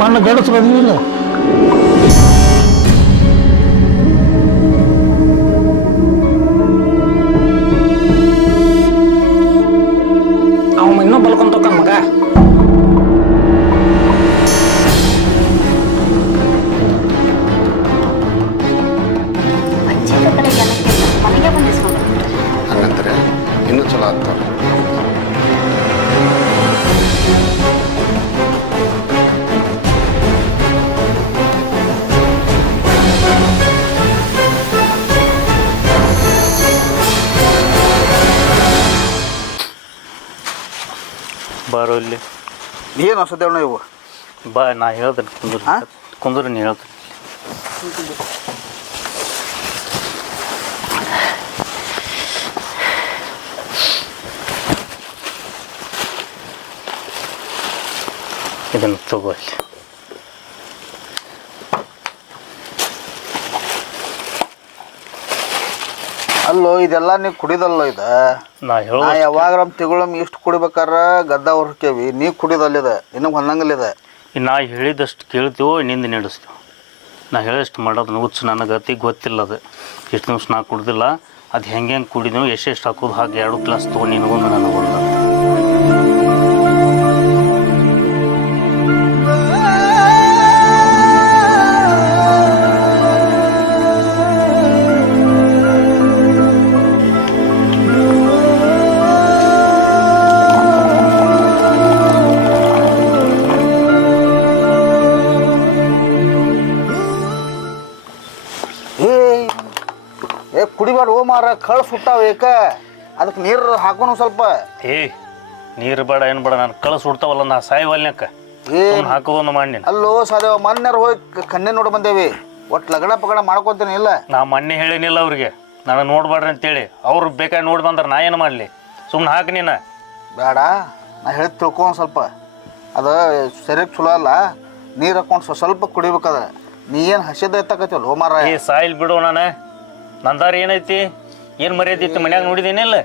ಮಣ್ಣು ಗಡಸು ಬಂದಿಲ್ಲ. ಅವ ಇನ್ನೂ ಬಲ್ಕೊಂತ ಮಗ. ಮನೆಗೆ ಬಂದಿಸ್ಕೊಂಡು ಹಂಗಂತಾರೆ ಇನ್ನೂ ಚಲೋ ಆಗ್ತಾವ. ಬಾರೋ ಇಲ್ಲಿ. ಏನು ಹೊಸದೇವಣ್ಣ ಇವು? ಬಾ, ನಾ ಹೇಳ್ತೇನೆ ಕುಂದ್ರಿ. ಕುಂದ್ರಿ, ನೀ ಹೇಳ್ತೇನೆ. ಇದನ್ನು ತಗೋ ಇಲ್ಲಿ. ಅಲ್ಲೋ ಇದೆಲ್ಲ ನೀವು ಕುಡಿದಲ್ಲೋ ಇದು. ನಾ ಹೇಳೋ ಯಾವಾಗ ನಮ್ಮ ತಿಂಗಳು ಇಷ್ಟು ಕುಡಿಬೇಕಾರ ಗದ್ದ ಹೊರ್ಕೇವಿ, ನೀ ಕುಡಿದಲ್ಲಿದೆ, ನಿನಗೆ ಹೊಂದಂಗಲ್ಲಿದೆ. ನಾ ಹೇಳಿದಷ್ಟು ಕೇಳ್ತೀವೋ ನಿಂದು ನಡೆಸ್ತೀವಿ. ನಾ ಹೇಳಿದಷ್ಟು ಮಾಡೋದು ಹುಚ್ಚು ನನಗೆ ಅತಿ ಗೊತ್ತಿಲ್ಲ. ಅದು ಎಷ್ಟು ನಿಮಿಷ ನಾ ಕುಡ್ದಿಲ್ಲ, ಅದು ಹೆಂಗೆ ಕುಡಿದೀವಿ, ಎಷ್ಟೆಷ್ಟು ಹಾಕೋದು ಹಾಗೆ 2 ಗ್ಲಾಸ್ ತೊಗೊಂಡು ನಿನಗೊಂದು ನನಗೊಂದು. ಕುಡಿಬಾರ್ದು ಓ ಮಾರ, ಕಳ್ಳು ಸುಟ್ಟಾವ ಏಕ. ಅದಕ್ಕೆ ನೀರು ಹಾಕೋಣ ಸ್ವಲ್ಪ. ನೀರು ಬೇಡ ಏನು ಬೇಡ, ನಾನು ಕಳ್ಸಿ ಸುಡ್ತಾವಲ್ಲ, ನಾ ಸಾಯವಲ್ನ್ಯಾಕ ಏನು ಹಾಕೋದೊಂದು ಮಾಡಿ. ಅಲ್ಲೋ ಸಾದೇವ, ಮೊನ್ನೆರು ಹೋಗಿ ಕನ್ನೆ ನೋಡಿ ಬಂದೇವಿ. ಒಟ್ಟು ಲಗಣ ಪಗಣ ಮಾಡ್ಕೊತೀನಿ ಇಲ್ಲ. ನಾ ಮೊನ್ನೆ ಹೇಳಿನಿಲ್ಲ ಅವ್ರಿಗೆ ನಾನು ನೋಡ್ಬೇಡ್ರಿ ಅಂತೇಳಿ. ಅವ್ರು ಬೇಕಾಗಿ ನೋಡಿ ಬಂದ್ರೆ ನಾ ಏನು ಮಾಡಲಿ? ಸುಮ್ಮನೆ ಹಾಕಿ ನೀನು. ಬೇಡ, ನಾ ಹೇಳಿ ತಿಳ್ಕೊ ಸ್ವಲ್ಪ. ಅದು ಸರಿಯಾಗಿ ಚಲೋ ಅಲ್ಲ. ನೀರು ಹಾಕೊಂಡು ಸ್ವಲ್ಪ ಕುಡಿಬೇಕದ. ನೀ ಏನು ಹಸಿದ ಎತ್ತಕತ್ತಿಲ್ಲ ಹೋ ಮಾರ. ಸಾಯಿಲ್ ಬಿಡು, ನಾನು ನಂದಾರ ಏನೈತಿ, ಏನು ಮರ್ಯಾದಿತ್ತು ಮನ್ಯಾಗ ನೋಡಿದೇನಿಲ್ಲ.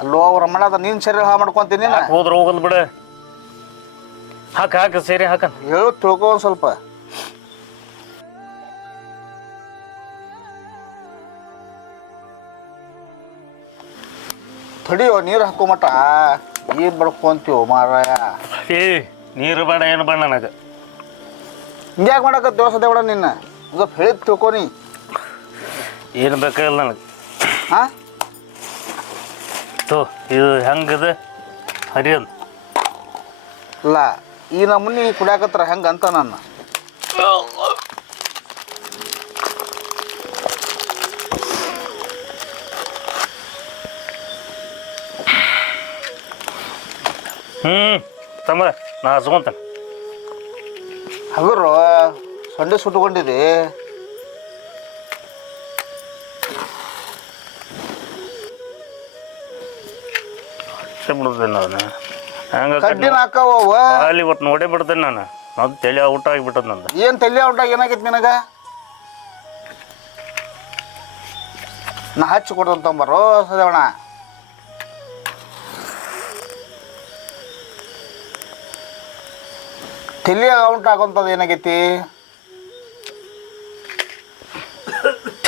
ಅಲ್ಲೋ ಅವ್ರ ಅಮ್ಮದ ನೀನು ಸರಿ ಹಾ ಮಾಡ್ಕೊತೀನಿ. ಹೋದ್ರೆ ಹೋಗಲ್ ಬಿಡು. ಹಾಕ ಸೇರಿ ಹಾಕ. ಹೇಳು ತಿಳ್ಕೊ ಸ್ವಲ್ಪ. ತಡಿಯೋ, ನೀರು ಹಾಕೋ ಮಟ ಏನು ಬಡ್ಕೊಂತೀವೋ ಮಾರಾಯ. ನೀರು ಬೇಡ ಏನು ಬೇಡ ನನಗೆ. ಹಿಂಗ್ಯಾಕೆ ಮಾಡಕತ್ತ ದೇವಸದೇವಡ ನಿನ್ನ ಸ್ವಲ್ಪ ಹೇಳಿದ್ ತಿಳ್ಕೊನಿ. ಏನು ಬೇಕಾಗಿಲ್ಲ ನನಗೆ. ಹಾಂ ತೋ ಇದು ಹೆಂಗದ ಹರಿಯನ್ ಇಲ್ಲ, ಈ ನಮ್ಮನಿ ಕುಡಿಯಾಕತ್ರ ಹೆಂಗೆ ಅಂತ ನನ್ನ. ತಮ್ಮ ನಾ ಹಚ್ಕೊಂತಾನೆ. ಹಗರು ಸೊಂಡೆ ಸುಟ್ಕೊಂಡಿದ್ದಿ. ಬಿಡ್ತೇನೆ ನಾನು ಹಂಗೆ ಕಡ್ಡಿನ ಹಾಕವ ಅಲ್ಲಿ ಇವತ್ತು ನೋಡೇ ಬಿಡ್ತೇನೆ ನಾನು. ಅದು ತಲೆ ಔಟ್ ಆಗಿಬಿಟ್ಟದ ನಂದು. ಏನು ತಲೆ ಔಟಾಗಿ ಏನಾಗೈತಿ ನಿನಗೆ? ನಾ ಹಚ್ಚಿ ಕೊಡ್ತಂಬರೋ ಸದೇವಣ್ಣ. ತಲೆ ಔಟ್ ಆಗೋಂಥದ್ದು ಏನಾಗೈತಿ?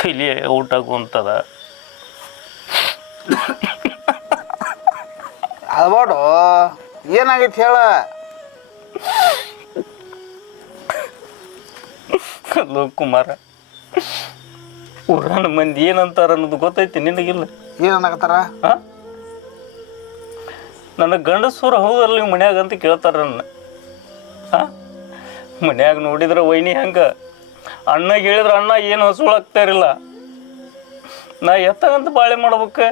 ತಲೆ ಔಟ್ ಆಗುವಂಥದ ಅದ್ಬೇಡು, ಏನಾಗೈತಿ ಹೇಳ. ಕುಮಾರ, ಊರಾನ ಮಂದಿ ಏನಂತಾರ ಅನ್ನೋದು ಗೊತ್ತೈತಿ ನಿನಗಿಲ್ಲ? ಏನನ್ನಾಗತ್ತಾರ? ನನಗೆ ಗಂಡಸೂರು ಹೌದಲ್ಲ ನೀವು ಮನ್ಯಾಗ ಅಂತ ಕೇಳ್ತಾರ ನನ್ನ. ಮನ್ಯಾಗ ನೋಡಿದ್ರೆ ವೈನಿ ಹಂಗೆ, ಅಣ್ಣಗೆ ಹೇಳಿದ್ರೆ ಅಣ್ಣ ಏನು ಹಸುಳಾಗ್ತಾರಿಲ್ಲ. ನಾ ಎತ್ತಗಂತ ಬಾಳೆ ಮಾಡ್ಬೇಕು,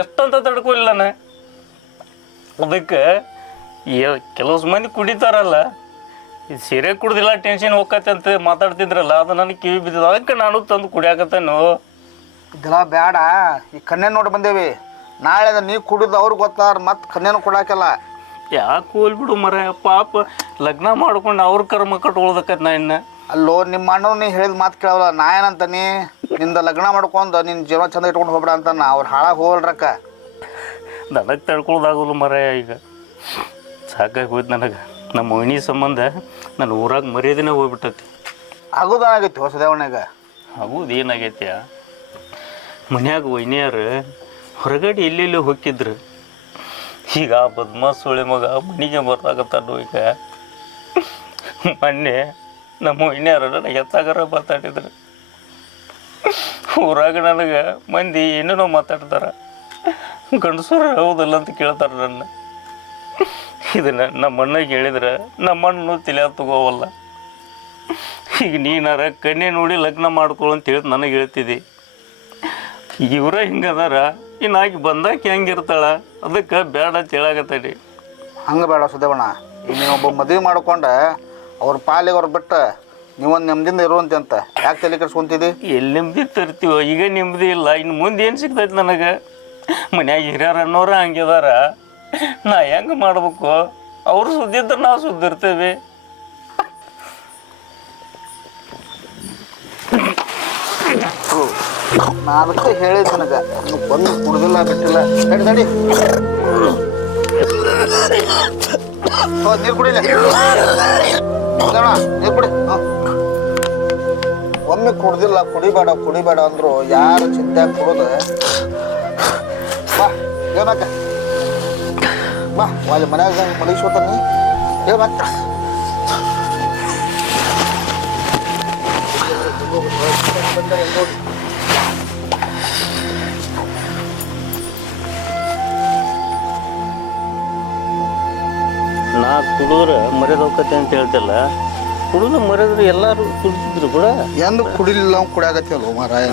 ಎಷ್ಟಂತ ತಡ್ಕೊಲ್ಲ ನಾನು. ಅದಕ್ಕೆ ಕೆಲವು ಮಂದಿ ಕುಡಿತಾರಲ್ಲ, ಇದು ಸೀರೆ ಕುಡ್ದಿಲ್ಲ ಟೆನ್ಷನ್ ಹೋಗತ್ತೆ ಅಂತ ಮಾತಾಡ್ತಿದ್ರಲ್ಲ, ಅದು ನನಗೆ ಕಿವಿ ಬಿದ್ದಿದ್ದು. ಅದಕ್ಕೆ ನಾನು ತಂದು ಕುಡಿಯಾಕತ್ತೇನು. ಇದೆಲ್ಲ ಬೇಡ. ಈ ಕನ್ಯೆ ನೋಡಿ ಬಂದೇವಿ. ನಾಳೆ ನೀ ಕುಡಿದು ಅವ್ರಿಗೆ ಗೊತ್ತಾರ, ಮತ್ತೆ ಕನ್ಯೆನೂ ಕೊಡಾಕಲ್ಲ. ಯಾಕೆ ಹೋಲ್ಬಿಡು ಮರ, ಪಾಪ ಲಗ್ನ ಮಾಡ್ಕೊಂಡು ಅವ್ರ ಕರ್ಮ ಕಟ್ಕೊಳ್ದಕ್ಕತ್ ನಾ ಇನ್ನು. ಅಲ್ಲೋ ನಿಮ್ಮ ಅಣ್ಣವ್ರು ನೀ ಹೇಳಿದ ಮಾತು ಕೇಳಲ್ಲ. ನಾ ಏನಂತಾನಿ, ನಿಂದ ಲಗ್ನ ಮಾಡ್ಕೊಂಡು ನಿನ್ನ ಜೀವನ ಚಂದ ಇಟ್ಕೊಂಡು ಹೋಗ್ಬೇಡ ಅಂತಾನ. ಅವ್ರು ಹಾಳಾಗಿ ಹೋಗಲ್ರಕ್ಕ. ನನಗೆ ತಡ್ಕೊಳ್ದಾಗಲ್ಲ ಮರ, ಈಗ ಸಾಕಾಗಿ ಹೋಯ್ತು ನನಗೆ. ನಮ್ಮ ಮಗನಿ ಸಂಬಂಧ ನನ್ನ ಊರಾಗ ಮರ್ಯಾದಿನ ಹೋಗ್ಬಿಟ್ಟತಿ. ಆಗೋದಾಗೈತಿ ಹೊಸದೇವಣ್ಣಗ. ಆಗುದು ಏನಾಗೈತಿ, ಮನ್ಯಾಗ ವೈನಿಯರು ಹೊರಗಡೆ ಎಲ್ಲೆಲ್ಲಿ ಹೋಗಿದ್ರು. ಈಗ ಬದ್ಮಾಸ್ ಸೊಳೆ ಮಗ ಮನೆಗೆ ಬರ್ಲಾಗತ್ತಾನು. ಈಗ ಮೊನ್ನೆ ನಮ್ಮ ವೈನಿಯರು ನನಗೆ ಎತ್ತಾಗಾರ ಮಾತಾಡಿದ್ರು. ಊರಾಗ ನನಗೆ ಮಂದಿ ಏನೇನೋ ಮಾತಾಡ್ತಾರೆ, ಗಂಡಸರು ಹೌದಲ್ಲ ಅಂತ ಕೇಳ್ತಾರೆ ನನ್ನ. ಇದನ್ನು ನಮ್ಮ ಅಣ್ಣಗೆ ಹೇಳಿದ್ರೆ ನಮ್ಮ ಅಣ್ಣನು ತಲೆ ತಗೋವಲ್ಲ. ಈಗ ನೀನಾರ ಕನ್ಯೆ ನೋಡಿ ಲಗ್ನ ಮಾಡ್ಕೊಳ್ಳು ಅಂತ ಹೇಳಿ ನನಗೆ ಹೇಳ್ತಿದ್ದಿ. ಇವರ ಹಿಂಗದಾರ, ಇನ್ನಾಗಿ ಬಂದಾಕಿ ಹೆಂಗಿರ್ತಾಳ, ಅದಕ್ಕೆ ಬೇಡ ಅಂತ ಹೇಳಾಕತ್ತೀರಿ. ಹಂಗೆ ಬೇಡ ಸುದೇವಣ್ಣ. ಈಗ ನೀವೊಬ್ಬ ಮದುವೆ ಮಾಡ್ಕೊಂಡೆ ಅವ್ರ ಪಾಲಿಗೆ ಅವ್ರು ಬಿಟ್ಟು ನೀವೊಂದು ನೆಮ್ಮದಿಯಿಂದ ಇರುವಂತೆ ಅಂತ ಯಾಕೆ ತಲೆ ಕೆಡ್ಸ್ಕೊಂತಿದ್ದಿ? ಎಲ್ಲಿ ನೆಮ್ಮದಿ ತರ್ತೀವೋ, ಈಗ ನೆಮ್ಮದಿ ಇಲ್ಲ. ಇನ್ನು ಮುಂದೆ ಏನು ಸಿಗ್ತೈತೆ ನನಗೆ? ಮನ್ಯಾಗ ಹಿರಿಯರು ಅನ್ನೋರ ಹಂಗಿದಾರ, ನಾ ಹೆಂಗೆ ಮಾಡ್ಬೇಕು? ಅವರು ಸುದ್ದಿದ್ರೆ ನಾವು ಸುದ್ದಿರ್ತೇವೆ. ನಾಲ್ಕು ಹೇಳಿದ್ ನನಗೆ, ನೀವು ಬಂದು ಕುಡ್ದಿಲ್ಲ ಬಿಟ್ಟಿಲ್ಲ. ತಡಿ ತಡಿ, ನೀರು ಕುಡಿಲ್ಲ. ನೀರು ಕುಡಿ. ಒಮ್ಮೆ ಕುಡ್ದಿಲ್ಲ, ಕುಡಿಬೇಡ ಕುಡಿಬೇಡ ಅಂದ್ರು ಯಾರು ಚಿಂತೆ ಕುಡೋದು. ಬಾ ಏನಕ್ಕ, ಬಾ ಅಲ್ಲಿ ಮನ್ಯಾಗ ಮಲಗಿಸ್ಕೋತಾನೆ. ಏನಕ್ಕ ನಾ ಕುಡಿದ್ರೆ ಮರ್ಯಾದೆ ಹೋಗ್ತೈತೆ ಅಂತ ಹೇಳ್ತಿಲ್ಲ. ಕುಡಿದು ಮರ್ಯಾದ್ರೆ ಎಲ್ಲರೂ ಕುಡಿತಿದ್ರು ಕೂಡ. ಎಂದು ಕುಡಿಲಿಲ್ಲ ಅವ್ನು ಕುಡಿಯಾಗತ್ತಲ್ಲ ಮಾರಾಯ.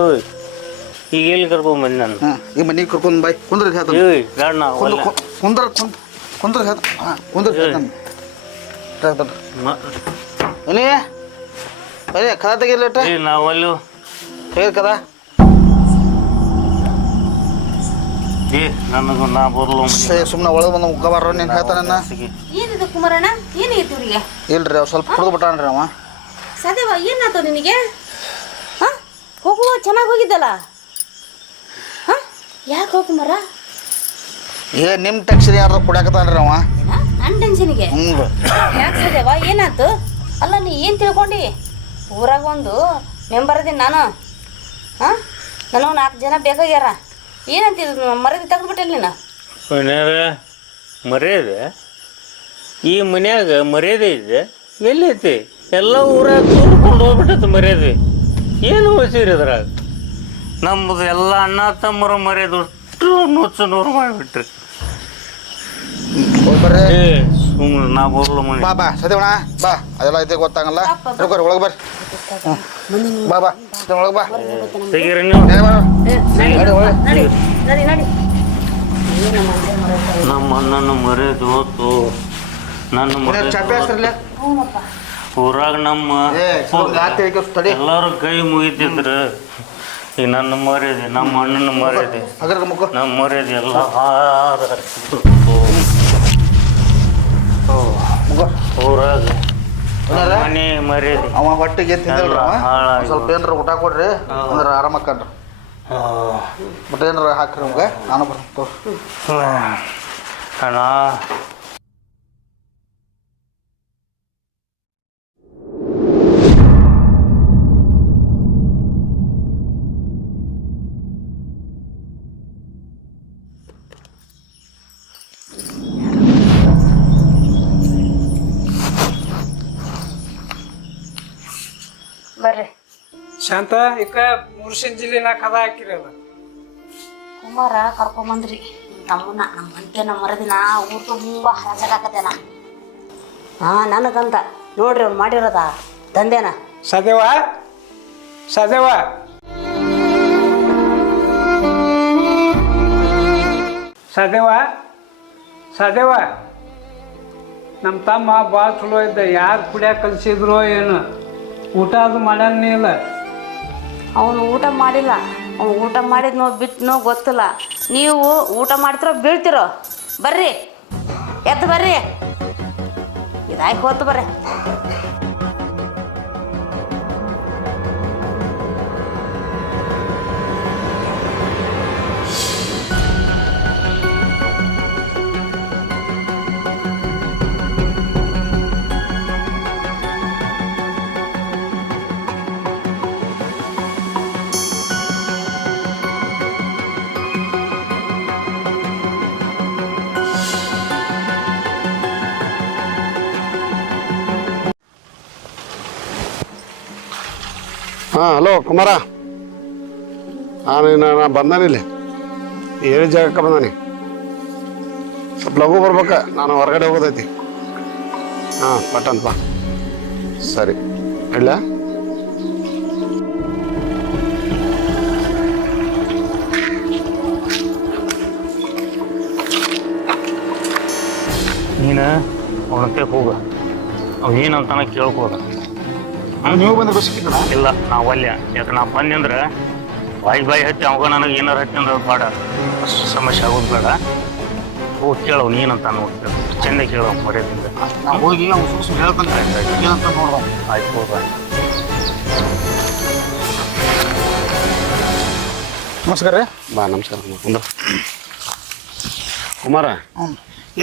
ಏಯ್ ಈಗ ಎಲ್ಲಿ ಕರ್ಕೊಂಡ್ ಬಂದು ನಾನು? ಈ ಮನೆಗೆ ಕರ್ಕೊಂಡು ಬಾಯ್ ಕುಂದ್ರ ಹೇಳ್ತಾನೆ. ಏಯ್ ಬೇಡ ನಾವು ಕುಂದ್ರ ಕುಂದ್ರ ಹೇಳ್ತ ಕುಂದ್ರ ಹೇಳ್ತಾನೆ. ಏನೇ ಅದೇ ಕದ ತೆಗಿರ್ಲಿಟ್ಟ ನಾವಲ್ಲೂ ಹೇಳಿ ಕದ. ನನಗೂ ನಾ ಬರ್ಲು ಸುಮ್ಮನೆ ಒಳಗೆ ಬಂದು ಮುಖ ಬರ್ರ ನೀನು ಹೇಳ್ತಾನ. ಏನಿದು ಕುಮಾರಣ್ಣ, ಏನಾಯ್ತು ಇವ್ರಿಗೆ? ಇಲ್ರಿ ಅವ್ ಸ್ವಲ್ಪ ಕುಡಿದು ಬಿಟ್ಟಾನ್ರಿ ಅವ. ಸದೇವ ಏನಾಯ್ತು ನಿನಗೆ? ಹಾಂ ಹೋಗುವ ಚೆನ್ನಾಗಿ ಹೋಗಿದ್ದಲ್ಲ. ಹಾಂ ಯಾಕೆ ಹೋಗಿ ಕುಮಾರ? ನಿಮ್ಮ ಟೆನ್ಷನ್ ಯಾರ್ದು ಕುಡಿಯಾಕತ್ತಾನ್ರಿ ಅವ. ನನ್ನ ಟೆನ್ಷನಿಗೆ? ಹ್ಞೂ. ಯಾಕೆ ಸದೇವ ಏನಾಯ್ತು? ಅಲ್ಲ ನೀ ಏನು ತಿಳ್ಕೊಂಡು? ಊರಾಗ ಒಂದು ಮೆಂಬರ್ ಅದೀನಿ ನಾನು. ಹಾಂ ನನಗೆ 4 ಜನ ಬೇಕಾಗ್ಯಾರ. ಏನಂತಿದ್ದು ಮರ್ಯಾದೆ ತೆಗೆದ್ಬಿಟ್ಟಿಲ್ಲ ನೀನು? ಮನ್ಯಾಗ ಮರ್ಯಾದೆ, ಈ ಮನ್ಯಾಗ ಮರ್ಯಾದೆ ಇದೆ ಎಲ್ಲೈತಿ? ಎಲ್ಲ ಊರಾಗ ತೋರ್ಕೊಂಡು ಹೋಗ್ಬಿಟ್ಟೈತೆ ಮರ್ಯಾದೆ. ಏನು ಹೊಸಿರಿ ಅದ್ರಾಗ? ನಮ್ಮದು ಎಲ್ಲ ಅಣ್ಣ ತಮ್ಮರ ಮರ್ಯಾದೆ ಅಷ್ಟು ನುಚ್ಚು ನೂರು ಮಾಡಿಬಿಟ್ರಿ. ಸುಮ್ಮನೆ ನಾ ಬರ್ಲು ಮನೆ. ಬಾ ಬಾ ಸದೇವಣ್ಣ ಬಾ, ಅದೆಲ್ಲ ಐತೆ ಗೊತ್ತಾಗಲ್ಲ. ಒಳಗೆ ಬರ್ರಿ. ಬಾ ಬಾ ಒಳಗೆ ಬಾ. ತೆಗೀರಿ ನೀವು. ನಮ್ಮ ಅಣ್ಣನ ಮರ್ಯಾದೆ ಹೊತ್ತು ನನ್ನ ಮರ್ಯಾದೆ ಊರಾಗ ನಮ್ಮ ಎಲ್ಲರೂ ಕೈ ಮುಗಿತಿದ್ರು. ಈಗ ನನ್ನ ಮರ್ಯಾದೆ, ನಮ್ಮ ಅಣ್ಣನ ಮರ್ಯಾದೆ, ನಮ್ಮ ಮರ್ಯಾದೆ ಎಲ್ಲ ಊರಾಗ ಮನೆ ಮರ್ಯಾದೆ. ಅವ ಹೊಟ್ಟಿಗೆ ತಿಂದಿಲ್ರಿ ಸ್ವಲ್ಪ ಏನಾರ ಊಟ ಕೊಡ್ರಿ ಅಂದ್ರೆ ಆರಾಮಕ್ಕನ್ರಿ. ಬಟ್ ಏನಾರ ಹಾಕ್ರಿ ನಮ್ಗೆ, ನಾನು ಬರ್ತೀನಿ ಅಣ್ಣ. ಬರ್ರಿ ಶಾಂತ ಇಕ ಮುರ್ಸಿನ ಜಿಲ್ಲೆನ ಕದ ಹಾಕಿರಲ್ಲ. ಕುಮಾರ ಕರ್ಕೊಂಬಂದ್ರಿ ನಮ್ಮನ್ನ, ನಮ್ಮ ಅಂತೆ ನಮ್ಮ ಮರದಿನ ಊರು ತುಂಬ ಹರಾಜಾಕತ್ತೇನ. ಹಾಂ ನನಗಂತ ನೋಡ್ರಿ ಅವ್ನು ಮಾಡಿರೋದ ತಂದೆನ. ಸದೇವ ಸದೇವ ಸದೇವ ಸದೇವ ನಮ್ಮ ತಮ್ಮ ಭಾಳ ಚಲೋ ಇದ್ದ. ಯಾರು ಕುಡಿಯಾಕ ಕಲಿಸಿದ್ರೋ ಏನು, ಊಟ ಅದು ಮಾಡ್ಯಾನೇ ಇಲ್ಲ. ಅವನು ಊಟ ಮಾಡಿಲ್ಲ, ಅವ್ನು ಊಟ ಮಾಡಿದ್ನೋ ಬಿಟ್ಟನೋ ಗೊತ್ತಿಲ್ಲ. ನೀವು ಊಟ ಮಾಡ್ತಿರೋ ಬೀಳ್ತಿರೋ? ಬರ್ರಿ ಎದ್ದು ಬರ್ರಿ, ಇದಾಯ್ತು ಹೋತು ಬರ್ರಿ. ಹಾಂ ಹಲೋ ಕುಮಾರ. ನಾ ಬಂದಾನಿಲ್ಲಿ ಏಳು ಜಾಗಕ್ಕೆ ಬಂದಾನಿ. ಸ್ವಲ್ಪ ಲಘು ಬರ್ಬೇಕ, ನಾನು ಹೊರಗಡೆ ಹೋಗೋದೈತಿ. ಹಾಂ ಪಟ್ಟನ್ಪ. ಸರಿ ಇಲ್ಲ ನೀನು ಅವನಂತೆ ಹೋಗ, ಅವ್ ಏನಂತಾನ ಕೇಳ್ಕೋದ. ನೀವು ಬಂದ್ರೆ ಗೊತ್ತಿಲ್ಲ. ಇಲ್ಲ ನಾವು ಅಲ್ಯ, ಯಾಕೆ ನಾ ಬಂದೆ ಅಂದ್ರೆ ಬಾಯಿ ಹಚ್ಚಿ ಅವಾಗ ನನಗೆ ಏನಾರು ಹಚ್ಚಿ ಅಂದ್ರೆ ಬೇಡ, ಸಮಸ್ಯೆ ಆಗೋದು ಬೇಡ. ಹೋಗಿ ಕೇಳವ್ ಏನಂತ ನೋಡ್ತೇವೆ, ಚೆಂದ ಕೇಳವ್ ಮರ್ಯಾದಿಂದ. ನಾವು ಹೋಗಿ ಅವ್ನು ಸುಮ್ಮನೆ ಹೇಳ್ತಾನೆ ಏನಂತ ನೋಡುವ. ಆಯ್ತು ಹೋಗ. ನಮಸ್ಕಾರ ರೀ. ಬಾ ನಮಸ್ಕಾರ ಕುಂದ್ರ. ಕುಮಾರ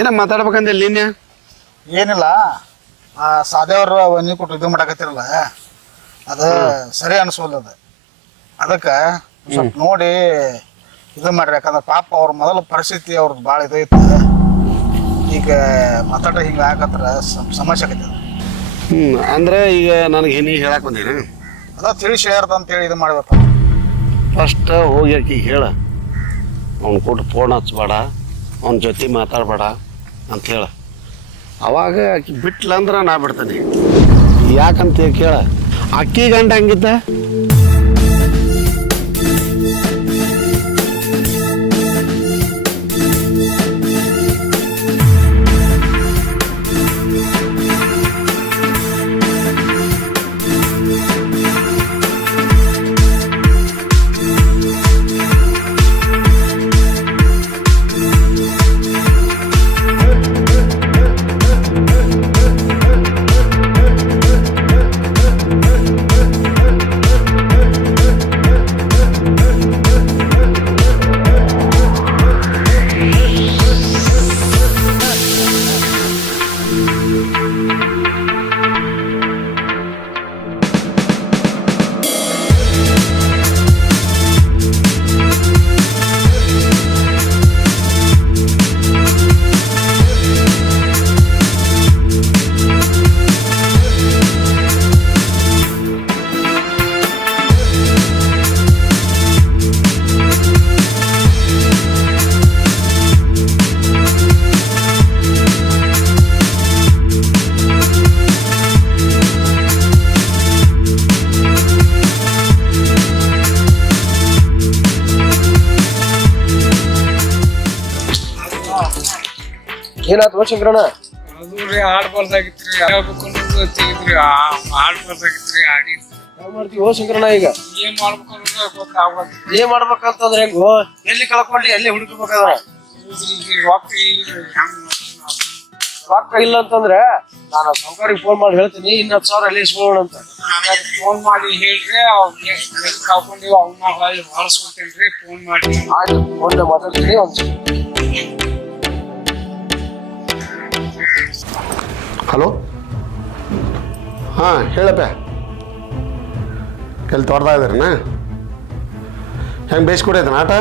ಏನ ಮಾತಾಡ್ಬೇಕಂದಿಲ್ಲ ನಿನ್ನೆ? ಏನಿಲ್ಲ, ಸಾದೇವ್ರ ನೀವು ಕೊಟ್ಟು ಇದು ಮಾಡಾಕತ್ತಿರಲ್ಲ, ಅದು ಸರಿ ಅನಿಸೋಲ್ಲ. ಅದಕ್ಕೆ ಸ್ವಲ್ಪ ನೋಡಿ ಇದು ಮಾಡ್ರಿ. ಯಾಕಂದ್ರೆ ಪಾಪ ಅವ್ರ ಮೊದಲ ಪರಿಸ್ಥಿತಿ ಅವ್ರದ್ದು ಭಾಳ ಇದೈತೆ. ಈಗ ಮಾತಾಡ ಹಿಂಗೆ ಆಗತ್ರ ಸಮಸ್ಯೆ ಆಗೈತೆ. ಅಂದ್ರೆ ಈಗ ನನಗೆ ನೀ ಹೇಳಕ್ ಬಂದೀನಿ. ಅದ ತಿಳಿಸಿ ಹೇಳ್ದ ಅಂತೇಳಿ ಇದು ಮಾಡ್ಬೇಕು. ಫಸ್ಟ್ ಹೋಗಿ ಆಕಿ ಹೇಳ, ಅವ್ನು ಕೊಟ್ಟು ಫೋನ್ ಹಚ್ಬೇಡ, ಅವನ ಜೊತೆ ಮಾತಾಡಬೇಡ ಅಂತ ಹೇಳ. ಅವಾಗ ಆಕಿ ಬಿಟ್ಲ ಅಂದ್ರೆ ನಾ ಬಿಡ್ತಾನೆ. ಯಾಕಂತ ಕೇಳ, ಅಕ್ಕಿ ಗಂಡ ಹಂಗಿದ್ದ. ಏನಾಯ್ತು ಶಂಕರಣ್ಣ? ಅದು ರೀ ಆಡ್ಬಾರ್ದಾಗಿತ್ರಿ, ಹೇಳ್ಬೇಕು ಅನ್ನೋದು ತಿಳಿದ್ರಿ. ಆಡ್ಬಾರ್ದಾಗಿತ್ರಿ, ಆಡಿ ಯಾವ ಮಾಡ್ತೀವಿ ಶಂಕರಣ್ಣ? ಈಗ ಏನ್ ಮಾಡ್ಬೇಕು ಅನ್ನೋದು ಗೊತ್ತಾಗ್ಬಾರ್ದು. ಏನ್ ಮಾಡ್ಬೇಕಂತಂದ್ರೆ ಹೆಂಗು, ಎಲ್ಲಿ ಕಳ್ಕೊಂಡಿ ಎಲ್ಲಿ ಹುಡುಕಬೇಕಾದ್ರ. ರೊಕ್ಕ ಇಲ್ರಿ, ರೊಕ್ಕ ಇಲ್ಲ ಅಂತಂದ್ರೆ ನಾನು ಸಾವುಕಾರಿಗೆ ಫೋನ್ ಮಾಡಿ ಹೇಳ್ತೀನಿ, 10,000 ಎಲ್ಲಿ ಇಸ್ಕೊಳ್ಳೋಣ ಅಂತ. ಫೋನ್ ಮಾಡಿ ಹೇಳ್ರಿ, ಅವ್ರಿಗೆ ಎಲ್ಲಿ ಕಳ್ಕೊಂಡಿವಿ ಅವನ್ನ ಹೊಳ್ಳಿ ಹೊಳ್ಸ್ಕೊತೇನ್ರಿ. ಫೋನ್ ಮಾಡಿ ಆಯ್ತು, ಫೋನ್ ಮಾತಾಡ್ತೀನಿ. ಹಲೋ. ಹಾಂ ಹೇಳಪ್ಪ. ಎಲ್ಲಿ ತೋಟದ ಇದ್ರಣ್ಣ? ಹೆಂಗೆ ಬೇಯಿಸ್ಕೊಡೈತನ ಆಟ?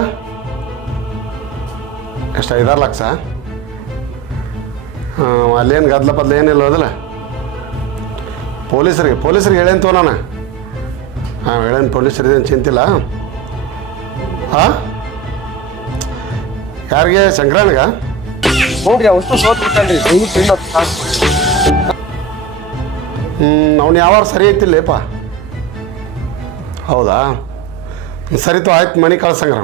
ಎಷ್ಟು 5-6 ಲಕ್ಷ? ಹಾಂ, ಅಲ್ಲೇನು ಗದ್ಲ ಪದ್ಲ ಏನಿಲ್ಲ ಅದಲ್ಲ? ಪೊಲೀಸರಿಗೆ ಹೇಳೇನು ತೋ ನಾನು. ಹಾಂ ಹೇಳೇನು, ಪೊಲೀಸರಿದೇನು ಚಿಂತಿಲ್ಲ. ಹಾಂ ಯಾರಿಗೆ? ಶಂಕರಣ್ಣಗ? ನೋಡ್ರಿ ಅವಷ್ಟು ಸೋತ್ ಬಿಟ್ಟನ್ರಿ, ದಯವಿಟ್ಟು ಇನ್ನೊಂದು ಕಾಸು ಕೊಡಿ. ಅವ್ನು ಯಾವಾಗ ಸರಿ ಐತಿಲ್ಲೇಪ್ಪ. ಹೌದಾ? ಸರಿತು, ಆಯ್ತು, ಮನೆ ಕಳ್ಸಂಗ್ರ.